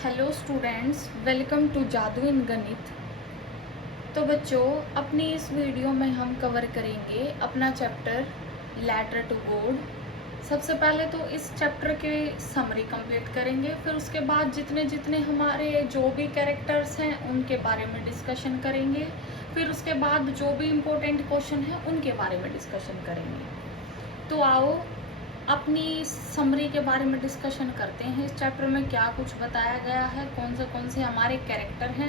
Hello students, welcome to जादू इन गणित। तो बच्चों, अपनी इस वीडियो में हम कवर करेंगे अपना चैप्टर लेटर टू गॉड। सबसे पहले तो इस चैप्टर के समरी कंप्लीट करेंगे, फिर उसके बाद जितने जितने हमारे जो भी कैरेक्टर्स हैं उनके बारे में डिस्कशन करेंगे, फिर उसके बाद जो भी इम्पोर्टेंट क्वेश्चन हैं उनके बारे में डिस्कशन करेंगे। तो आओ अपनी समरी के बारे में डिस्कशन करते हैं। इस चैप्टर में क्या कुछ बताया गया है, कौन से हमारे कैरेक्टर हैं।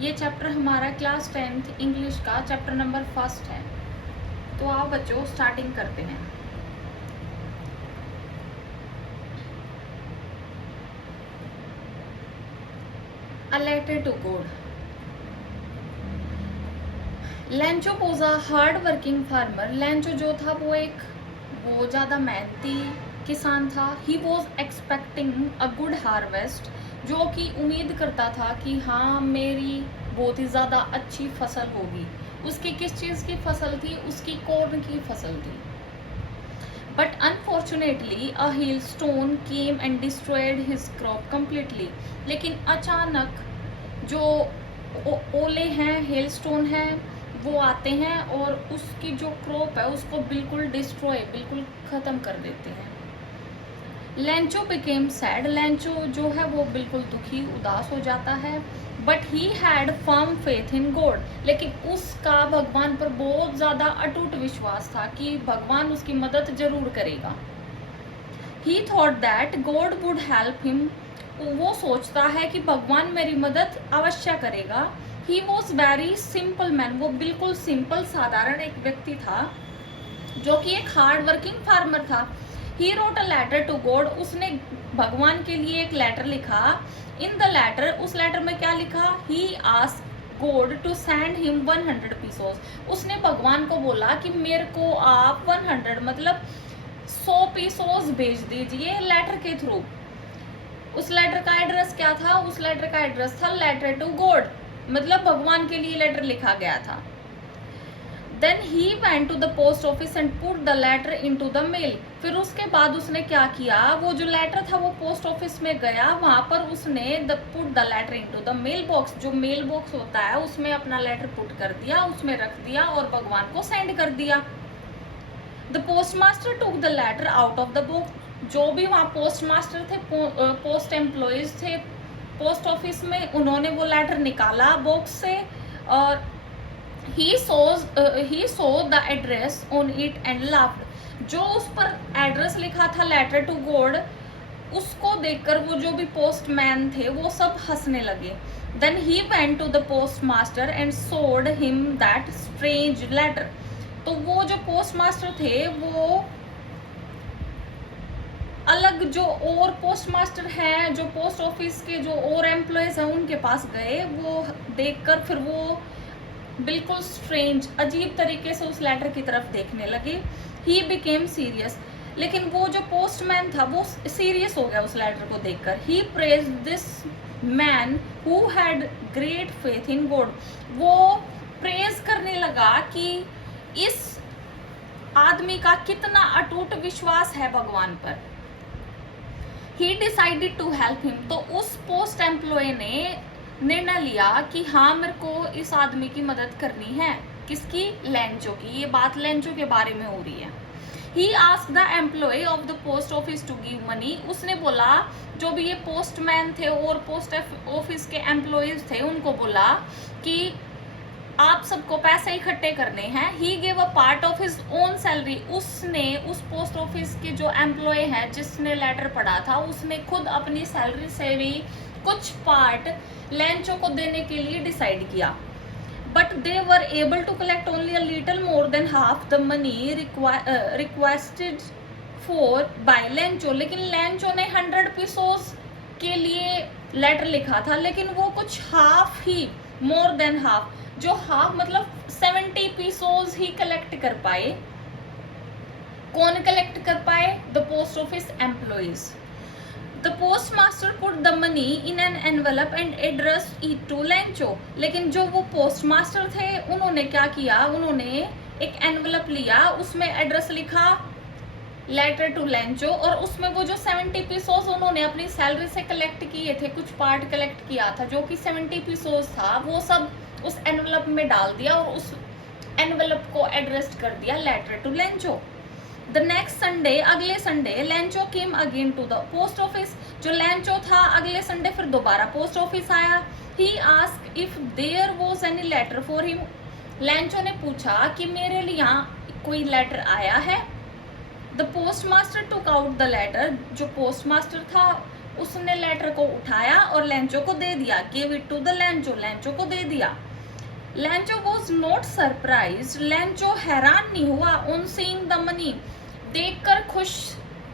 ये चैप्टर हमारा क्लास 10th इंग्लिश का चैप्टर नंबर 1 है। तो आओ बच्चों स्टार्टिंग करते हैं। A letter to God. Lencho was a hard working farmer. Lencho जो था वो ज़्यादा मेहनती किसान था। He was expecting a good harvest, जो कि उम्मीद करता था कि हाँ मेरी बहुत ही ज़्यादा अच्छी फसल होगी। उसकी किस चीज़ की फसल थी? उसकी कॉर्न की फसल थी। But unfortunately a hello stone came and destroyed his crop completely. लेकिन अचानक जो ओले हैं, हेल स्टोन है, वो आते हैं और उसकी जो क्रॉप है उसको बिल्कुल बिल्कुल ख़त्म कर देते हैं। Lencho became sad. लेंचो जो है वो बिल्कुल दुखी उदास हो जाता है। But he had firm faith in God. लेकिन उसका भगवान पर बहुत ज़्यादा अटूट विश्वास था कि भगवान उसकी मदद जरूर करेगा। ही thought that God would help him. वो सोचता है कि भगवान मेरी मदद अवश्य करेगा। He was very simple man. वो बिल्कुल सिंपल साधारण एक व्यक्ति था जो कि एक हार्ड वर्किंग फार्मर था। He wrote a letter to God. उसने भगवान के लिए एक लेटर लिखा। इन द लेटर, उस लेटर में क्या लिखा? He asked God to send him 100 pesos. उसने भगवान को बोला कि मेरे को आप 100 मतलब 100 पीसोस भेज दीजिए लेटर के थ्रू। उस लेटर का एड्रेस क्या था? उस लेटर का एड्रेस था लेटर टू गॉड, मतलब भगवान के लिए लेटर लिखा गया था। Then he went to the post office and put the letter into the mail. फिर उसके बाद उसने क्या किया? वो जो लेटर था वो पोस्ट ऑफिस में गया, वहां पर उसने put the letter into the mail box। जो मेल बॉक्स होता है उसमें अपना लेटर पुट कर दिया, उसमें रख दिया और भगवान को सेंड कर दिया। The postmaster took the letter out of the box। जो भी वहाँ पोस्ट मास्टर थे, पोस्ट एम्प्लॉयज थे पोस्ट ऑफिस में, उन्होंने वो लेटर निकाला बॉक्स से और he saw the address on it and laughed। जो उस पर एड्रेस लिखा था लेटर टू गॉड, उसको देखकर वो जो भी पोस्टमैन थे वो सब हंसने लगे। Then he went to the postmaster and showed him that strange letter। तो वो जो पोस्ट मास्टर थे वो अलग जो और पोस्ट मास्टर हैं, जो पोस्ट ऑफिस के जो और एम्प्लॉयज हैं उनके पास गए। वो देखकर फिर वो बिल्कुल स्ट्रेंज, अजीब तरीके से उस लेटर की तरफ देखने लगे। He became serious. लेकिन वो जो पोस्टमैन था वो सीरियस हो गया उस लेटर को देखकर। He praise this man who had great faith in God. वो प्रेज करने लगा कि इस आदमी का कितना अटूट विश्वास है भगवान पर। He decided to help him. तो उस पोस्ट एम्प्लॉय ने निर्णय लिया कि हाँ मेरे को इस आदमी की मदद करनी है। किसकी? लेंचो की। ये बात लेंचो के बारे में हो रही है। He asked the employ of the post office to give money. उसने बोला, जो भी ये पोस्टमैन थे और पोस्ट ऑफिस के एम्प्लॉयज थे उनको बोला कि आप सबको पैसे इकट्ठे करने हैं। He give a part of his own salary. उसने उस पोस्ट ऑफिस के जो एम्प्लॉय है जिसने लेटर पढ़ा था, उसने खुद अपनी सैलरी से भी कुछ पार्ट लेंचो को देने के लिए डिसाइड किया। But they were able to collect only a little more than half the money requested for by Lencho. लेकिन लेंचो ने 100 पीसोस के लिए लेटर लिखा था, लेकिन वो कुछ हाफ ही, मोर देन हाफ, जो हाफ मतलब 70 पीसोस ही कलेक्ट कर पाए। कौन कलेक्ट कर पाए? The post office employees. The postmaster put the money in an envelope and addressed it to Lencho. लेकिन जो वो पोस्ट मास्टर थे उन्होंने क्या किया? उन्होंने एक एनवेलप लिया, उसमें एड्रेस लिखा लेटर टू लेंचो, और उसमें वो जो 70 पीसोस उन्होंने अपनी सैलरी से कलेक्ट किए थे, कुछ पार्ट कलेक्ट किया था जो कि 70 पीसोस था, वो सब उस एनवलप में डाल दिया और उस एनवलप को एड्रेस कर दिया letter to Lencho. The next Sunday, अगले Sunday, Lencho came again to the post office. जो लेंचो था अगले संडे फिर दोबारा पोस्ट ऑफिस आया। He asked if there was any letter for him. Lencho ने पूछा कि मेरे लिए यहाँ कोई लेटर आया है। The post master took out the letter. जो पोस्ट मास्टर था उसने लेटर को उठाया और लेंचो को दे दिया। Give it to the Lencho, Lencho को दे दिया। Lencho was not surprise, Lencho हैरान नहीं हुआ। ऑन सीइंग द मनी, देखकर खुश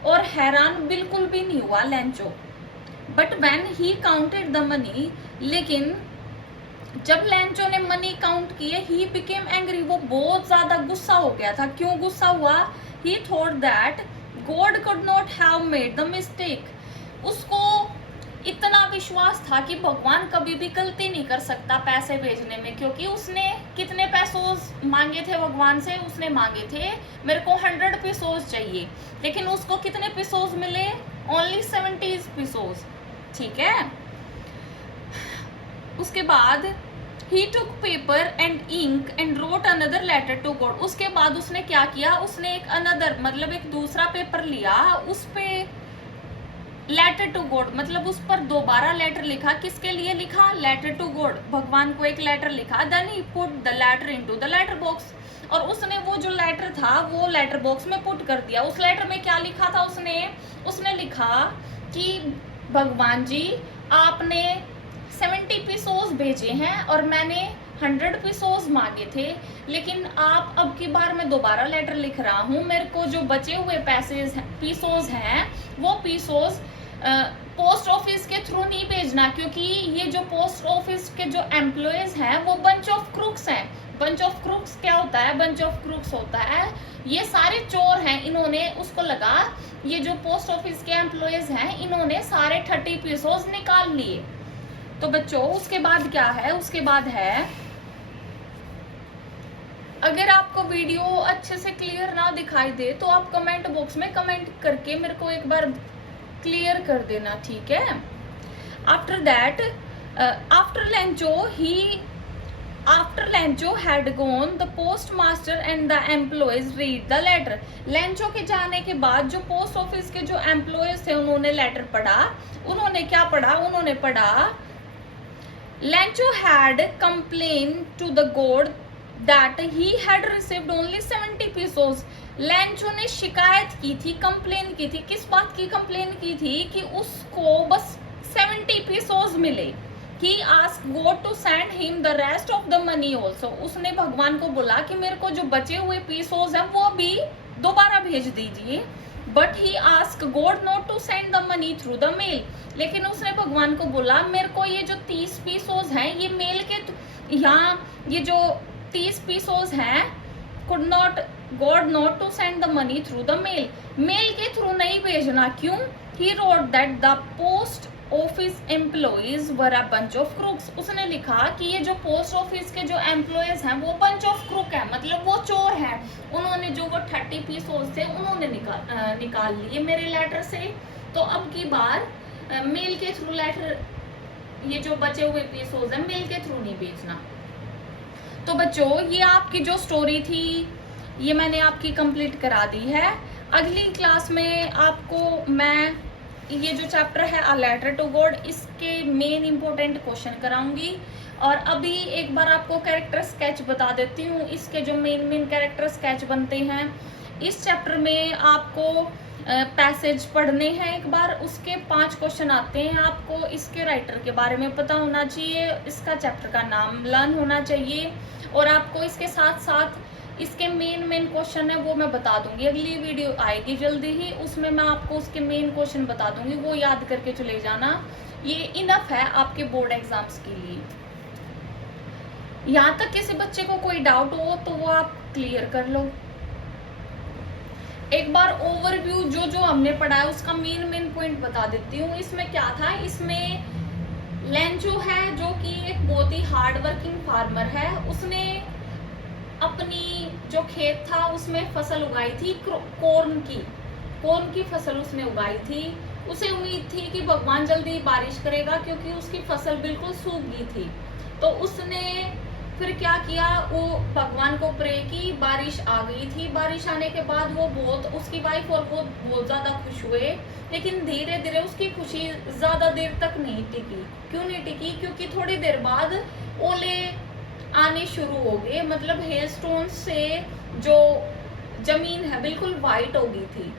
और हैरान बिल्कुल भी नहीं हुआ Lencho. But when he counted the money, लेकिन जब लेंचो ने मनी काउंट किए, ही बिकेम एंग्री, वो बहुत ज्यादा गुस्सा हो गया था। क्यों गुस्सा हुआ? ही thought that God could not have made the mistake. उसको इतना विश्वास था कि भगवान कभी भी गलती नहीं कर सकता पैसे भेजने में, क्योंकि उसने कितने पैसोस मांगे थे भगवान से? उसने मांगे थे मेरे को 100 पीसोस चाहिए, लेकिन उसको कितने पीसोस मिले? Only 70 pesos. ठीक है। उसके बाद he took paper and ink and wrote another letter to God. उसके बाद उसने क्या किया? उसने एक अनदर मतलब एक दूसरा पेपर लिया, उस पे लेटर टू गॉड मतलब उस पर दोबारा लेटर लिखा। किसके लिए लिखा? लेटर टू गॉड, भगवान को एक लेटर लिखा। Then he put the letter into the letter box, और उसने वो जो लेटर था वो लेटर बॉक्स में पुट कर दिया। उस लेटर में क्या लिखा था? उसने लिखा कि भगवान जी, आपने 70 पीसोस भेजे हैं और मैंने 100 पीसोस मांगे थे, लेकिन आप अब की बार मैं दोबारा लेटर लिख रहा हूँ, मेरे को जो बचे हुए पीसोस हैं वो पीसोस पोस्ट ऑफिस के थ्रू नहीं भेजना, क्योंकि ये जो पोस्ट ऑफिस के जो एम्प्लॉयज हैं वो बंच ऑफ क्रूक्स हैं। बंच ऑफ क्रूक्स क्या होता है? बंच ऑफ क्रूक्स होता है ये सारे चोर हैं। इन्होंने, उसको लगा ये जो पोस्ट ऑफिस के एम्प्लॉयज हैं इन्होंने सारे 30 पीसोस निकाल लिए। तो बच्चों उसके बाद क्या है? उसके बाद है, अगर आपको वीडियो अच्छे से क्लियर ना दिखाई दे तो आप कमेंट बॉक्स में कमेंट करके मेरे को एक बार क्लियर कर देना, ठीक है। After that, after Lencho had gone, the postmaster and the employees read the letter. Lencho के जाने के बाद जो पोस्ट ऑफिस के जो एम्प्लॉयज थे उन्होंने लेटर पढ़ा। उन्होंने क्या पढ़ा? उन्होंने पढ़ा Lencho had complained to the god that he had received only 70 pesos. Lencho ने शिकायत की थी, कंप्लेन की थी। किस बात की कंप्लेन की थी? कि उसको बस 70 पीसोस मिले। He asked God to send him the rest of the money also. उसने भगवान को बोला कि मेरे को जो बचे हुए पीसोस हैं वो भी दोबारा भेज दीजिए। But he asked God not to send the money through the mail. लेकिन उसने भगवान को बोला मेरे को ये जो 30 पीसोस हैं ये मेल के यहाँ ये जो 30 पीसोस हैं God not to send the money through the mail. Mail के थ्रू नहीं भेजना। क्यों? He wrote that the post office employees were a bunch of crooks. उसने लिखा कि ये जो पोस्ट ऑफिस के जो एम्प्लॉयज हैं वो बंच ऑफ क्रूक है, मतलब वो चोर हैं। उन्होंने जो वो 30 पीसोस थे उन्होंने निकाल लिए मेरे लेटर से। तो अब की बार मेल के थ्रू लेटर, ये जो बचे हुए पीसोस हैं मेल के थ्रू नहीं भेजना। तो बच्चों ये आपकी जो स्टोरी थी ये मैंने आपकी कंप्लीट करा दी है। अगली क्लास में आपको मैं ये जो चैप्टर है अ लेटर टू गॉड, इसके मेन इंपॉर्टेंट क्वेश्चन कराऊंगी। और अभी एक बार आपको कैरेक्टर स्केच बता देती हूँ। इसके जो मेन कैरेक्टर स्केच बनते हैं इस चैप्टर में आपको पैसेज पढ़ने हैं एक बार, उसके 5 क्वेश्चन आते हैं। आपको इसके राइटर के बारे में पता होना चाहिए, इसका चैप्टर का नाम लर्न होना चाहिए, और आपको इसके साथ साथ इसके मेन क्वेश्चन है वो मैं बता दूंगी। अगली वीडियो आएगी जल्दी ही, उसमें मैं आपको उसके मेन क्वेश्चन बता दूंगी, वो याद करके चले जाना। ये इनफ है आपके बोर्ड एग्जाम्स के लिए। यहाँ तक किसी बच्चे को कोई डाउट हो तो वो आप क्लियर कर लो। एक बार ओवरव्यू जो हमने पढ़ा है उसका मेन पॉइंट बता देती हूँ। इसमें क्या था? इसमें लेंचो है जो कि एक बहुत ही हार्ड वर्किंग फार्मर है। उसने अपनी जो खेत था उसमें फसल उगाई थी कॉर्न की, कौन की फसल उसने उगाई थी। उसे उम्मीद थी कि भगवान जल्दी बारिश करेगा क्योंकि उसकी फसल बिल्कुल सूख गई थी। तो उसने फिर क्या किया, वो भगवान को प्रे की, बारिश आ गई थी। बारिश आने के बाद वो उसकी वाइफ और वो बहुत ज्यादा खुश हुए। लेकिन धीरे धीरे उसकी खुशी ज्यादा देर तक नहीं टिकी। क्यों नहीं टिकी? क्योंकि थोड़ी देर बाद ओले आने शुरू हो गए, मतलब हेलस्टोन से जो जमीन है बिल्कुल वाइट हो गई थी।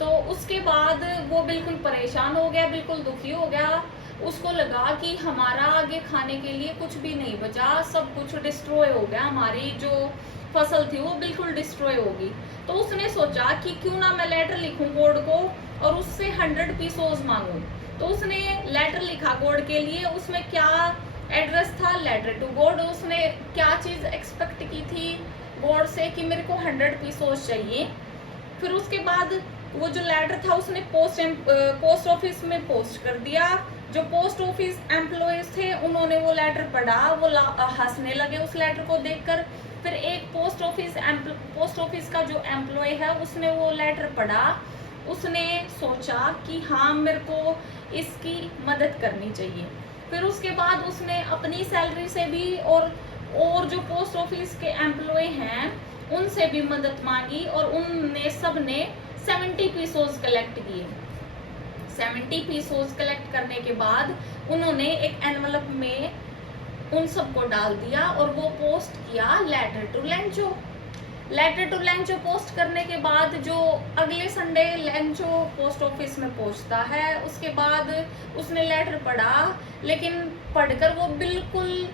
तो उसके बाद वो बिल्कुल परेशान हो गया, बिल्कुल दुखी हो गया। उसको लगा कि हमारा आगे खाने के लिए कुछ भी नहीं बचा, सब कुछ डिस्ट्रॉय हो गया, हमारी जो फसल थी वो बिल्कुल डिस्ट्रॉय होगी। तो उसने सोचा कि क्यों ना मैं लेटर लिखूं गॉड को और उससे 100 पीसोस मांगूं। तो उसने लेटर लिखा गॉड के लिए। उसमें क्या एड्रेस था? Letter to God. उसने क्या चीज एक्सपेक्ट की थी गॉड से कि मेरे को 100 पीसोस चाहिए। फिर उसके बाद वो जो लेटर था उसने पोस्ट ऑफिस में पोस्ट कर दिया। जो पोस्ट ऑफिस एम्प्लॉयज थे उन्होंने वो लेटर पढ़ा, वो हंसने लगे उस लेटर को देखकर। फिर एक पोस्ट ऑफिस का जो एम्प्लॉय है उसने वो लेटर पढ़ा। उसने सोचा कि हाँ मेरे को इसकी मदद करनी चाहिए। फिर उसके बाद उसने अपनी सैलरी से भी और जो पोस्ट ऑफिस के एम्प्लॉय हैं उनसे भी मदद मांगी और उनने सबने 70 पीसोस कलेक्ट किए। 70 पीसोस कलेक्ट करने के बाद उन्होंने एक एनवलप में उन सबको डाल दिया और वो पोस्ट किया letter to Lencho. Letter to Lencho post करने के बाद जो अगले संडे लेंचो पोस्ट ऑफिस में पहुंचता है, उसके बाद उसने लेटर पढ़ा, लेकिन पढ़कर वो बिल्कुल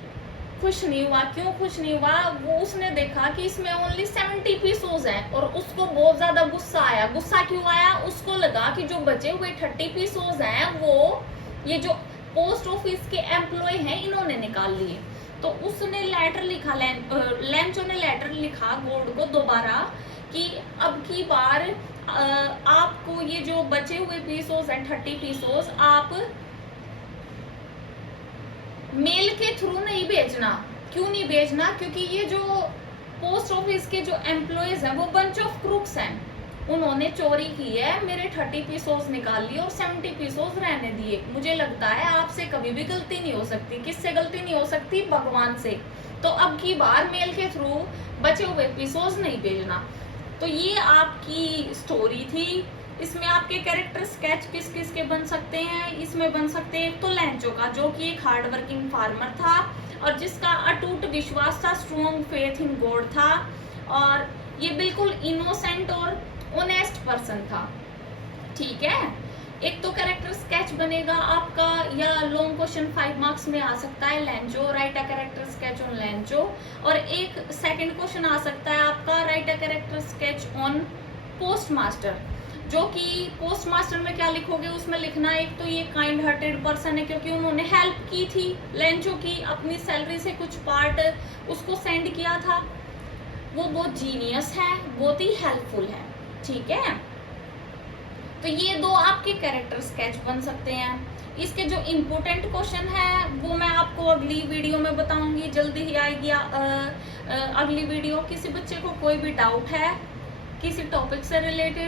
खुश नहीं हुआ। क्यों खुश नहीं हुआ? वो उसने देखा कि इसमें ओनली 70 पीसोस हैं और उसको बहुत ज्यादा गुस्सा आया। गुस्सा क्यों आया? उसको लगा कि जो बचे हुए 30 पीसोस हैं वो ये जो पोस्ट ऑफिस के एम्प्लॉय हैं इन्होंने निकाल लिए। तो उसने लेटर लिखा, लेंचो ने लेटर लिखा गॉड को दोबारा कि अब की बार आपको ये जो बचे हुए पीसोस हैं 30 पीसोस आप मेल के थ्रू नहीं भेजना। क्यों नहीं भेजना? क्योंकि ये जो पोस्ट ऑफिस के जो एम्प्लॉयज हैं वो बंच ऑफ क्रूक्स हैं, उन्होंने चोरी की है, मेरे 30 पीसोस निकाल लिए और 70 पीसोस रहने दिए। मुझे लगता है आपसे कभी भी गलती नहीं हो सकती। किससे गलती नहीं हो सकती? भगवान से। तो अब की बार मेल के थ्रू बचे हुए पीसोस नहीं भेजना। तो ये आपकी स्टोरी थी। इसमें आपके कैरेक्टर स्केच किस किस के बन सकते हैं? इसमें बन सकते हैं तो लेंचो का, जो कि एक हार्ड वर्किंग फार्मर था और जिसका अटूट विश्वास था, स्ट्रॉन्ग फेथ इन गॉड था, और ये बिल्कुल इनोसेंट और ऑनेस्ट पर्सन था। ठीक है, एक तो कैरेक्टर स्केच बनेगा आपका, या लॉन्ग क्वेश्चन 5 मार्क्स में आ सकता है Lencho, right a character sketch on Lencho. और एक सेकंड क्वेश्चन आ सकता है आपका, right a character sketch on post master. जो कि पोस्ट मास्टर में क्या लिखोगे? उसमें लिखना एक तो ये काइंड हार्टेड पर्सन है क्योंकि उन्होंने हेल्प की थी लेंचो की, अपनी सैलरी से कुछ पार्ट उसको सेंड किया था। वो बहुत जीनियस है, बहुत ही हेल्पफुल है। ठीक है, तो ये दो आपके कैरेक्टर स्केच बन सकते हैं। इसके जो इम्पोर्टेंट क्वेश्चन है वो मैं आपको अगली वीडियो में बताऊंगी, जल्दी ही आएगी अगली वीडियो। किसी बच्चे को कोई भी डाउट है किसी टॉपिक से रिलेटेड